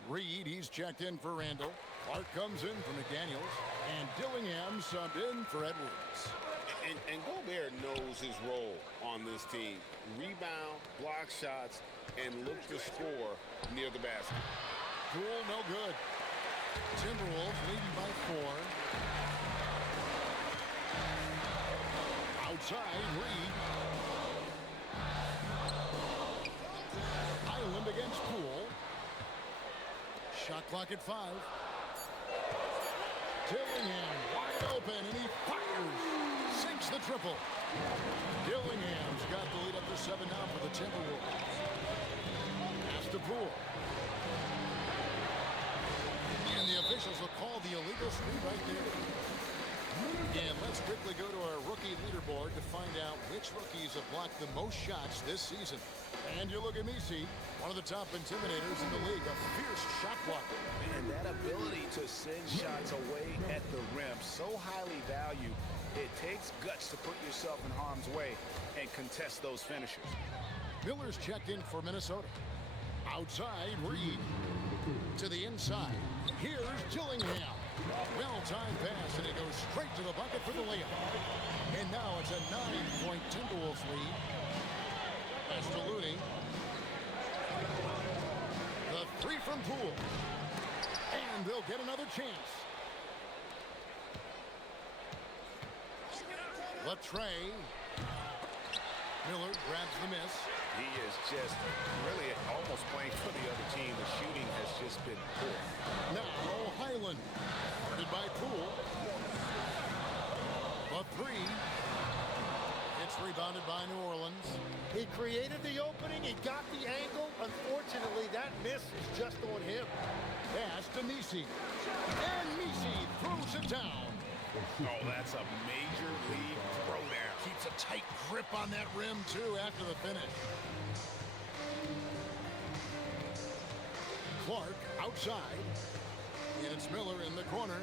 Reed, he's checked in for Randall. Clark comes in for McDaniels. And Dillingham subbed in for Edwards. And Gobert knows his role on this team. Rebound, block shots, and look to score near the basket. Poole, no good. Timberwolves leading by 4. Outside, Reed. Island against Poole. Shot clock at 5. Dillingham wide open, and he fires. Sinks the triple. Dillingham's got the lead up to 7 now for the Timberwolves. Pass to Poole. And the officials will call the illegal screen right there. And let's quickly go to our rookie leaderboard to find out which rookies have blocked the most shots this season. And you look at Misi, one of the top intimidators in the league, a fierce shot blocker. And that ability to send shots away at the rim, so highly valued. It takes guts to put yourself in harm's way and contest those finishers. Miller's checked in for Minnesota. Outside, Reed. To the inside. Here's Dillingham. Well-timed pass, and it goes straight to the bucket for the layup. And now it's a 9-point Timberwolves lead. Pass to Looney. The 3 from Poole. And they'll get another chance. Latrey. Miller grabs the miss. He is just really almost playing for the other team. The shooting has just been poor. Now Highland. Guarded by Poole. The 3. It's rebounded by New Orleans. He created the opening. He got the angle. Unfortunately, that miss is just on him. Pass to Misi. And Misi throws it down. Oh, that's a major league throwdown. Keeps a tight grip on that rim, too, after the finish. Clark outside. And it's Miller in the corner.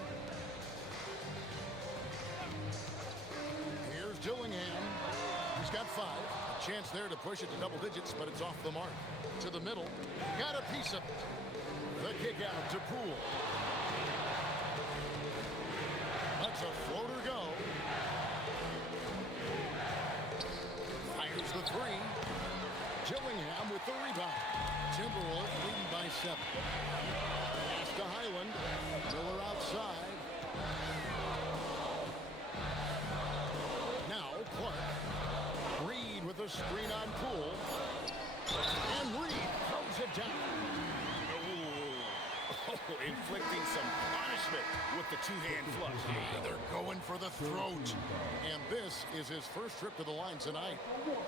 Here's Dillingham. He's got 5. A chance there to push it to double digits, but it's off the mark. To the middle. Got a piece of it. The kick out to Poole. lets a floater go. Fires the three. Gillingham with the rebound. Timberwolves leading by 7. Pass to Highland. Miller outside. Now Clark. Reed with a screen on Poole. And Reed throws it down. Oh, inflicting some punishment with the two-hand flush. They're going for the throat. And this is his first trip to the line tonight.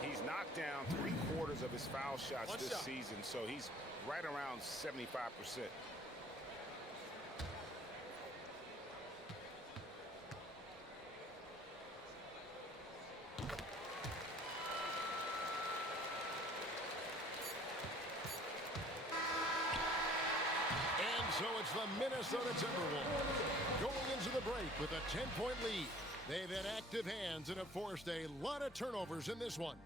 He's knocked down 3/4 of his foul shots this season, so he's right around 75%. So it's the Minnesota Timberwolves going into the break with a 10-point lead. They've had active hands and have forced a lot of turnovers in this one.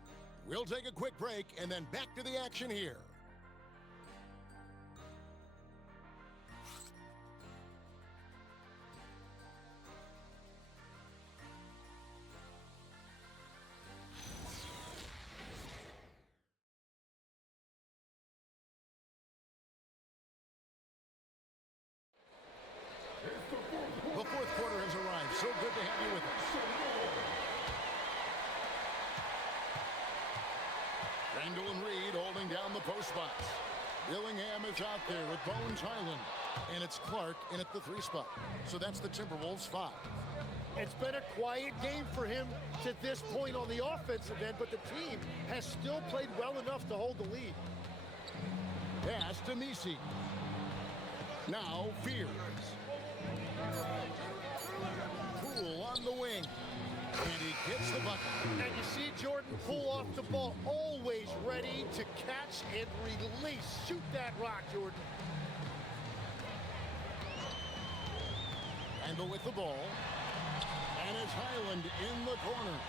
We'll take a quick break and then back to the action here. The fourth quarter has arrived. So good to have you with us. Randall and Reed holding down the post spots. Dillingham is out there with Bones Highland. And it's Clark in at the 3 spot. So that's the Timberwolves 5. It's been a quiet game for him to this point on the offensive end, but the team has still played well enough to hold the lead. Pass to Misi. Now Fears. Poole on the wing. And he gets the bucket. And you see Jordan pull off the ball, always ready to catch and release. Shoot that rock, Jordan. Randall with the ball. And it's Highland in the corner.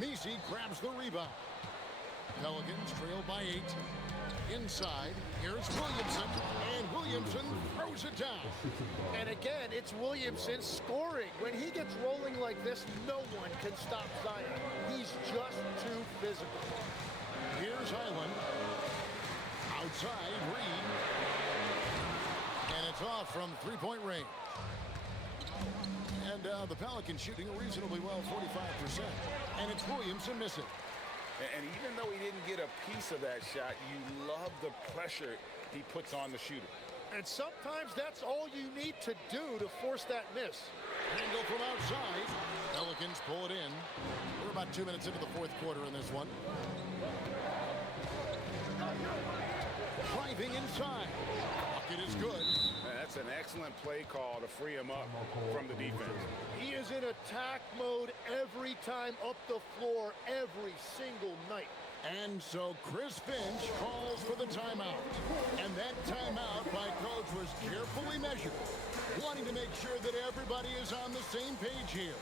Misi grabs the rebound. Pelicans trail by 8. Inside, here's Williamson, and Williamson throws it down. And again, it's Williamson scoring. When he gets rolling like this, no one can stop Zion. He's just too physical. Here's Highland. Outside, Reed. And it's off from 3-point range. And the Pelicans shooting reasonably well, 45%. And it's Williamson missing. And even though he didn't get a piece of that shot, you love the pressure he puts on the shooter. And sometimes that's all you need to do to force that miss. Angle from outside. Pelicans pull it in. We're about 2 minutes into the fourth quarter in this one. Driving inside. Bucket is good. That's an excellent play call to free him up from the defense. He is in attack mode every time up the floor, every single night. And so Chris Finch calls for the timeout. And that timeout by coach was carefully measured, wanting to make sure that everybody is on the same page here.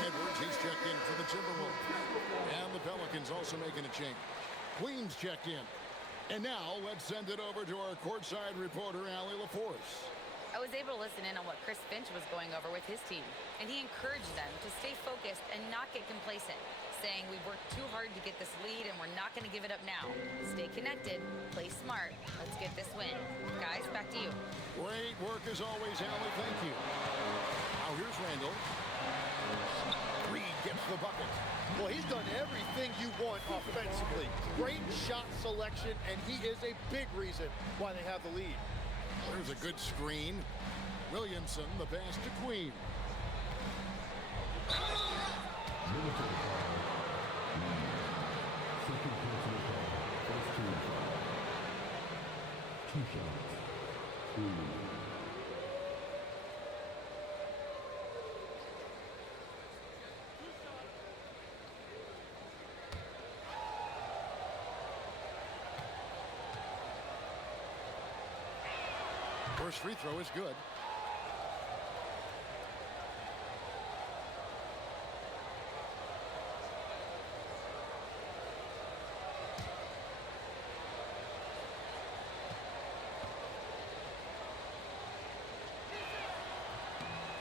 Edwards, he's checked in for the Timberwolves. And the Pelicans also making a change. Queens checked in. And now let's send it over to our courtside reporter, Allie LaForce. I was able to listen in on what Chris Finch was going over with his team, and he encouraged them to stay focused and not get complacent, saying we've worked too hard to get this lead and we're not going to give it up now. Stay connected, play smart, let's get this win. Guys, back to you. Great work as always, Allie. Thank you. Now here's Randall. Reed gets the bucket. Well, he's done everything you want offensively. Great shot selection, and he is a big reason why they have the lead. There's a good screen. Williamson, the pass to Queen. Military foul. Second personal foul. First team foul. 2 shots. 3. First free throw is good.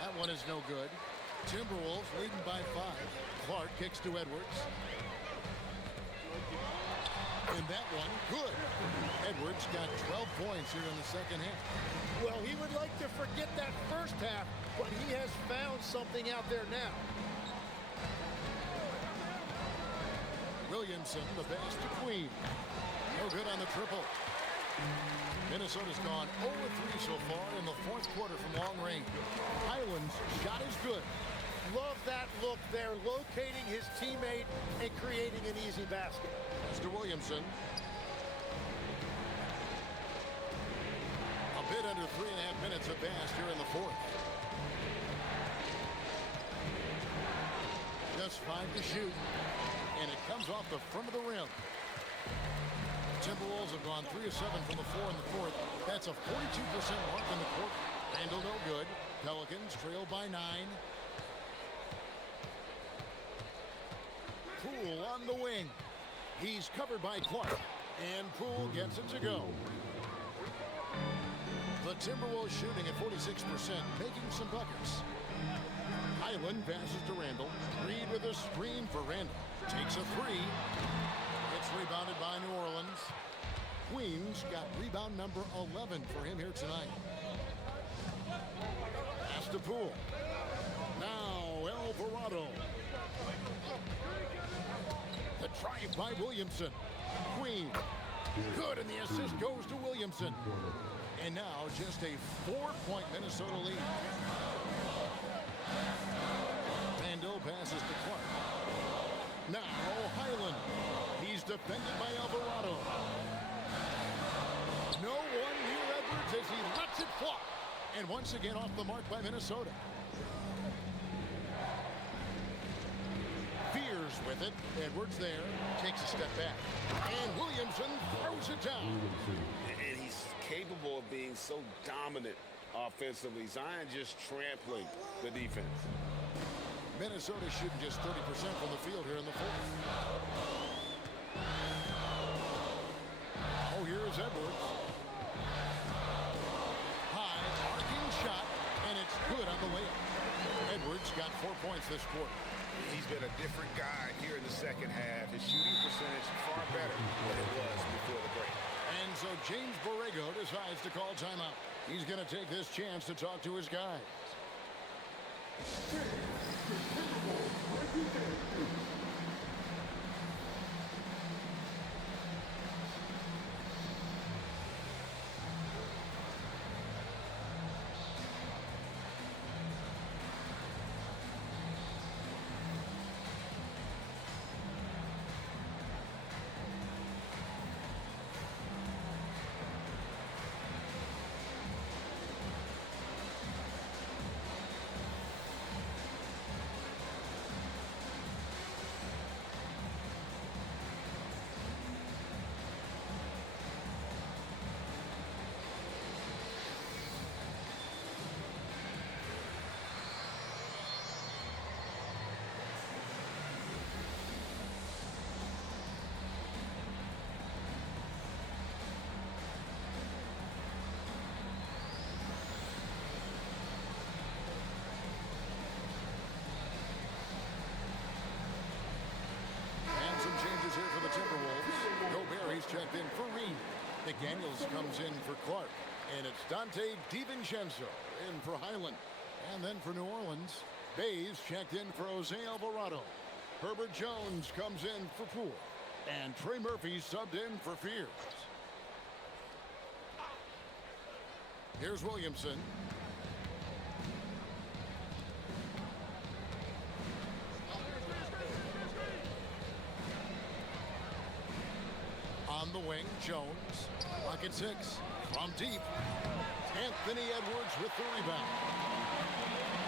That one is no good. Timberwolves leading by 5. Clark kicks to Edwards. And that one, good. Edwards got 12 points here in the second half. Well, he would like to forget that first half, but he has found something out there now. Williamson, the pass to Queen. No good on the triple. Minnesota's gone 0-3 so far in the fourth quarter from long range. Highland's shot is good. Love that look there, locating his teammate and creating an easy basket. Mr. Williamson. A bit under 3.5 minutes advanced here in the fourth. Just 5 to shoot. And it comes off the front of the rim. Timberwolves have gone 3 of 7 from the floor in the fourth. That's a 42% mark in the quarter. Handle no good. Pelicans trail by 9. Poole on the wing. He's covered by Clark. And Poole gets it to go. The Timberwolves shooting at 46%, making some buckets. Highland passes to Randall. Reed with a screen for Randall. Takes a 3. It's rebounded by New Orleans. Queens got rebound number 11 for him here tonight. Pass to Poole. Now Alvarado. The drive by Williamson. Queen. Good, and the assist goes to Williamson. And now just a 4-point Minnesota lead. Randall passes to Clark. Now Highland. He's defended by Alvarado. No one near Edwards as he lets it fly. And once again off the mark by Minnesota. Fears with it. Edwards there. Takes a step back. And Williamson throws it down. And he's capable of being so dominant offensively. Zion just trampling the defense. Minnesota shooting just 30% from the field here in the fourth. Oh, here's Edwards. High, arcing shot, and it's good on the layup. Edwards got 4 points this quarter. He's been a different guy here in the second half. His shooting percentage far better than it was before the break. And so James Borrego decides to call timeout. He's going to take this chance to talk to his guys. Changes here for the Timberwolves. Gobert, he's checked in for Reed. McDaniels comes in for Clark. And it's Dante DiVincenzo in for Highland. And then for New Orleans, Bays checked in for Jose Alvarado. Herbert Jones comes in for Poole. And Trey Murphy subbed in for Fears. Here's Williamson. On the wing, Jones. Pocket 6. From deep. Anthony Edwards with the rebound.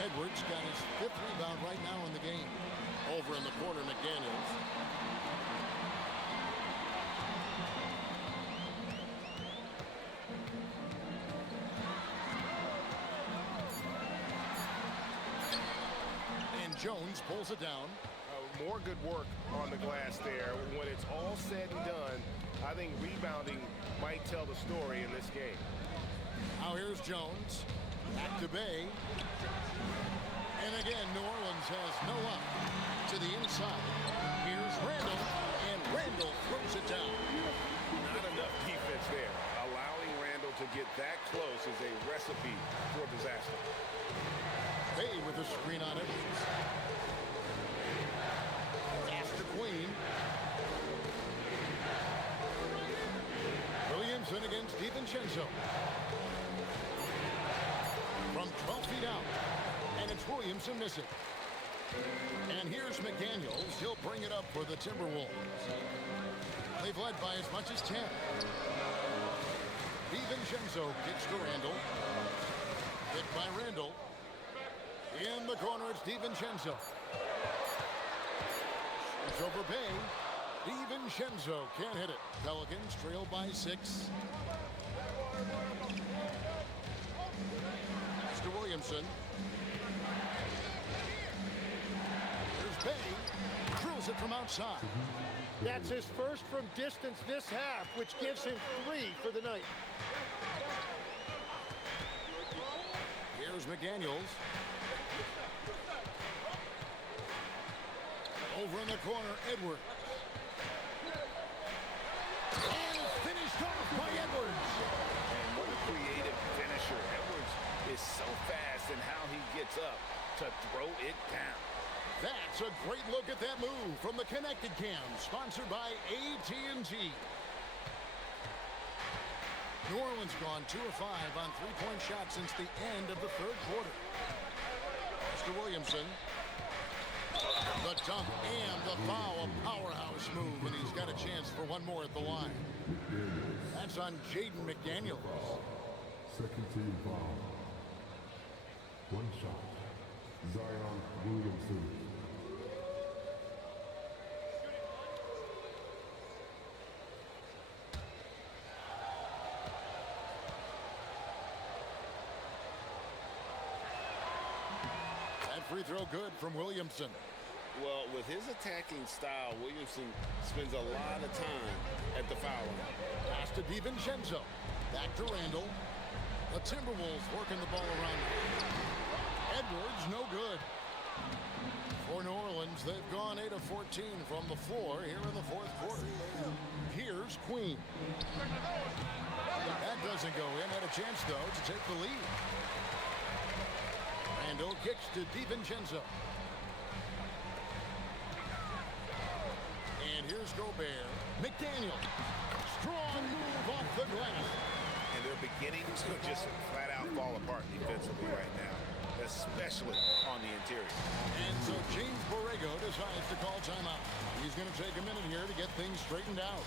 Edwards got his 5th rebound right now in the game. Over in the corner, McDaniels. And Jones pulls it down. More good work on the glass there. When it's all said and done, I think rebounding might tell the story in this game. Now here's Jones. Back to Bay. And again, New Orleans has no up to the inside. Here's Randall, and Randall throws it down. Not enough defense there. Allowing Randall to get that close is a recipe for disaster. Bay with a screen on it. Pass to Queen. Williamson against DiVincenzo. From 12 feet out. And it's Williamson missing. And here's McDaniels. He'll bring it up for the Timberwolves. They've led by as much as 10. DiVincenzo kicks to Randall. Hit by Randall. In the corner, it's DiVincenzo. It's over Bay. DiVincenzo can't hit it. Pelicans trail by 6. It's to Williamson. Here's Bay. Drills it from outside. That's his first from distance this half, which gives him 3 for the night. Here's McDaniels. Over in the corner, Edwards. And it's finished off by Edwards. And what a creative finisher. Edwards is so fast in how he gets up to throw it down. That's a great look at that move from the Connected Cam, sponsored by AT&T. New Orleans gone 2 of 5 on three-point shots since the end of the 3rd quarter. Mr. Williamson. The dunk and the foul, a powerhouse move, and he's got a chance for one more at the line. That's on Jaden McDaniels. Second team foul. 1 shot. Zion Williamson. That free throw good from Williamson. Well, with his attacking style, Williamson spends a lot of time at the foul line. Pass to DiVincenzo. Back to Randall. The Timberwolves working the ball around. Edwards, no good. For New Orleans, they've gone 8 of 14 from the floor here in the 4th quarter. Here's Queen. That doesn't go in. Had a chance, though, to take the lead. Randall kicks to DiVincenzo. And here's Gobert. McDaniel. Strong move off the glass. And they're beginning to just flat out fall apart defensively right now, especially on the interior. And so James Borrego decides to call timeout. He's going to take a minute here to get things straightened out.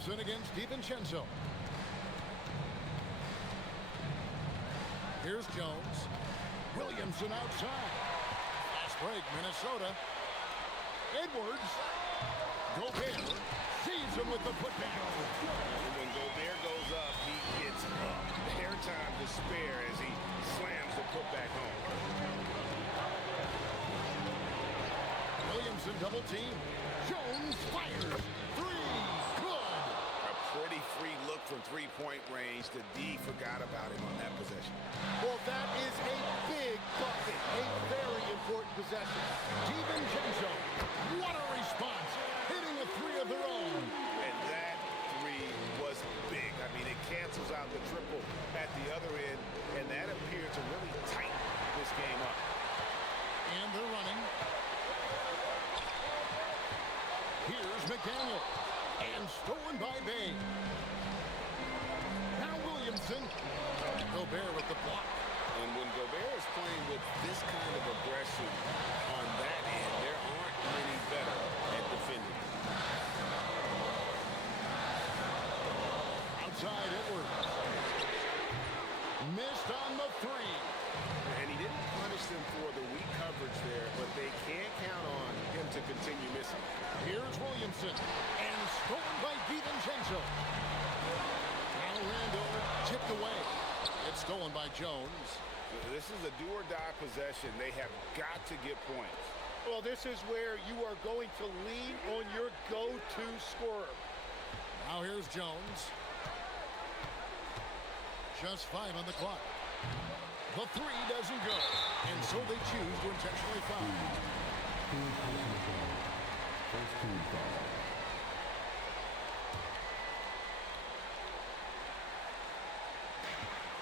Williamson against DiVincenzo. Here's Jones. Williamson outside. Fast break, Minnesota. Edwards. Gobert sees him with the putback. And when Gobert goes up, he gets up. Airtime to spare as he slams the putback home. Williamson double team. Jones fires. Three. Good. A pretty free look from three-point range. The D forgot about him on that possession. Well, that is a big bucket. A very important possession. DiVincenzo. What a response. Hitting a three of their own. And that three was big. I mean, it cancels out the triple at the other end, and that appeared to really tighten this game up. And they're running. Here's McDaniel. And stolen by Bay. Now Williamson. Gobert with the block. And when Gobert is playing with this kind of aggression on that end, there aren't many better at defending. Outside Edwards. Missed on the three. And he didn't punish them for the weak coverage there, but they can't count on him to continue missing. Here's Williamson. And stolen by DiVincenzo. Now Randall tipped away. It's stolen by Jones. This is a do-or-die possession. They have got to get points. Well, this is where you are going to lean on your go-to scorer. Now here's Jones. Just 5 on the clock. The three doesn't go. And so they choose to intentionally foul. First team foul.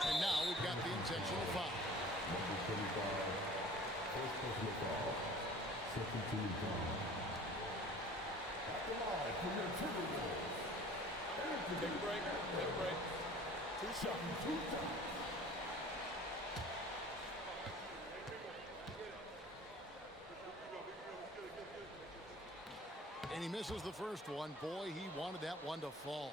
And now we've got the intentional foul. Number 25. First personal foul. Second team foul. At the line for your Timberwolves. Take a break. Take a break. Two shots. And he misses the first one. Boy, he wanted that one to fall.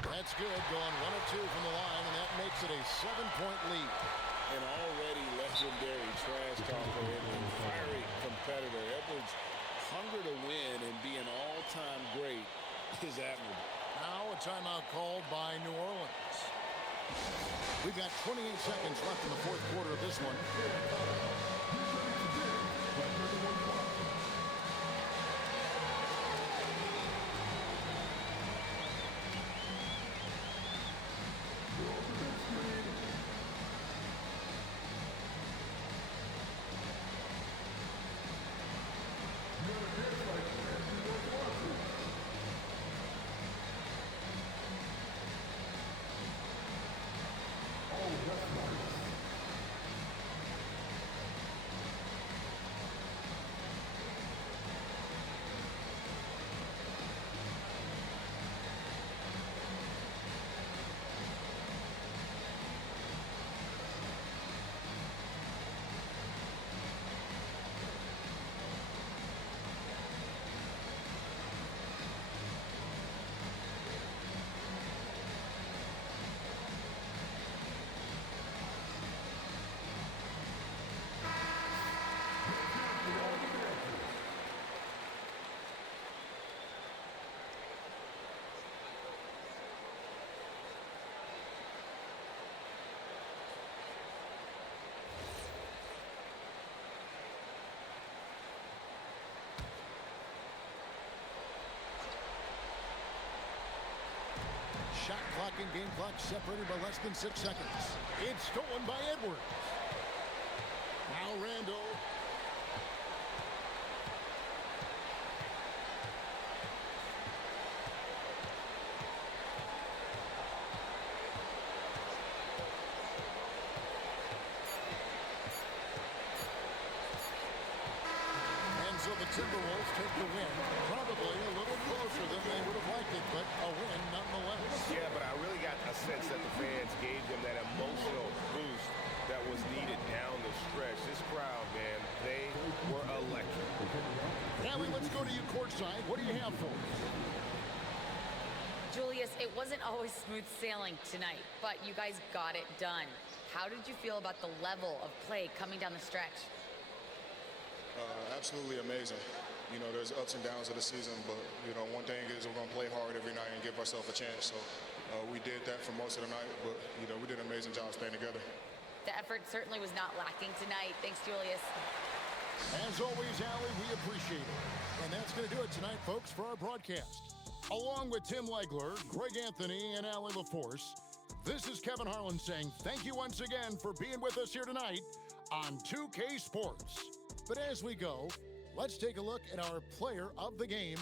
That's good, going 1 of 2 from the line, and that makes it a 7-point lead. An already legendary trash talker and fiery competitor. Edwards' hunger to win and be an all-time great is admirable. Now a timeout called by New Orleans. We've got 28 seconds left in the fourth quarter of this one. Shot clock and game clock separated by less than 6 seconds. It's stolen by Edwards. Now Randall. And so the Timberwolves take the win. Probably a little closer than they would have liked it, but a win nonetheless. Yeah, but I really got a sense that the fans gave them that emotional boost that was needed down the stretch. This crowd, man, courtside. What do you have for us? Julius, it wasn't always smooth sailing tonight, but you guys got it done. How did you feel about the level of play coming down the stretch? Absolutely amazing. You know, there's ups and downs of the season, but, you know, one thing is we're going to play hard every night and give ourselves a chance. So we did that for most of the night, but, you know, we did an amazing job staying together. The effort certainly was not lacking tonight. Thanks, Julius. As always, Allie, we appreciate it. And that's going to do it tonight, folks, for our broadcast. Along with Tim Legler, Greg Anthony, and Allie LaForce, this is Kevin Harlan saying thank you once again for being with us here tonight on 2K Sports. But as we go, let's take a look at our player of the game